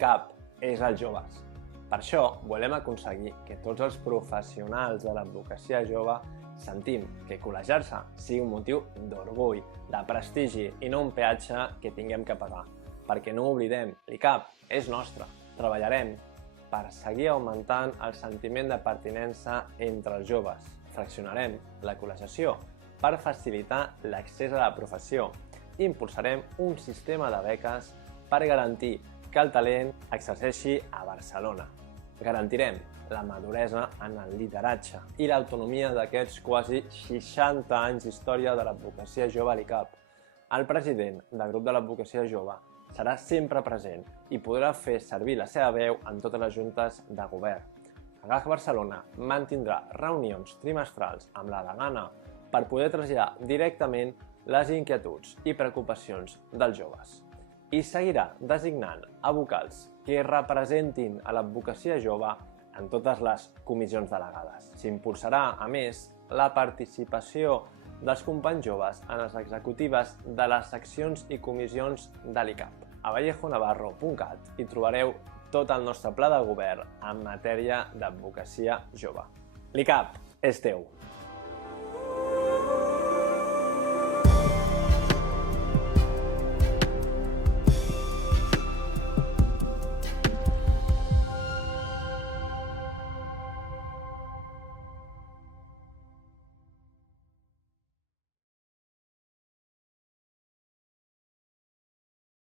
l'ICAP és els joves. Per això volem aconseguir que tots els professionals de l'advocacia jove sentim que col·legiar-se sigui un motiu d'orgull, de prestigi i no un peatge que tinguem que pagar. Perquè no ho oblidem, l'ICAP és nostre. Treballarem per seguir augmentant el sentiment de pertinença entre els joves. Fraccionarem la col·legiació per facilitar l'accés a la professió i impulsarem un sistema de beques per garantir que el talent exerceixi a Barcelona. Garantirem la maduresa en el lideratge i l'autonomia d'aquests quasi 60 anys d'història de l'advocacia jove a l'ICAP. El president del grup de l'advocacia jove serà sempre present i podrà fer servir la seva veu en totes les juntes de govern. AGAG Barcelona mantindrà reunions trimestrals amb la degana per poder traslladar directament les inquietuds i preocupacions dels joves. I seguirà designant a vocals que representin a l'advocacia jove en totes les comissions delegades. S'impulsarà, a més, la participació dels companys joves en les executives de les seccions i comissions de l'ICAP. A vallejonavarro.cat hi trobareu tot el nostre pla de govern en matèria d'advocacia jove. L'ICAP és teu!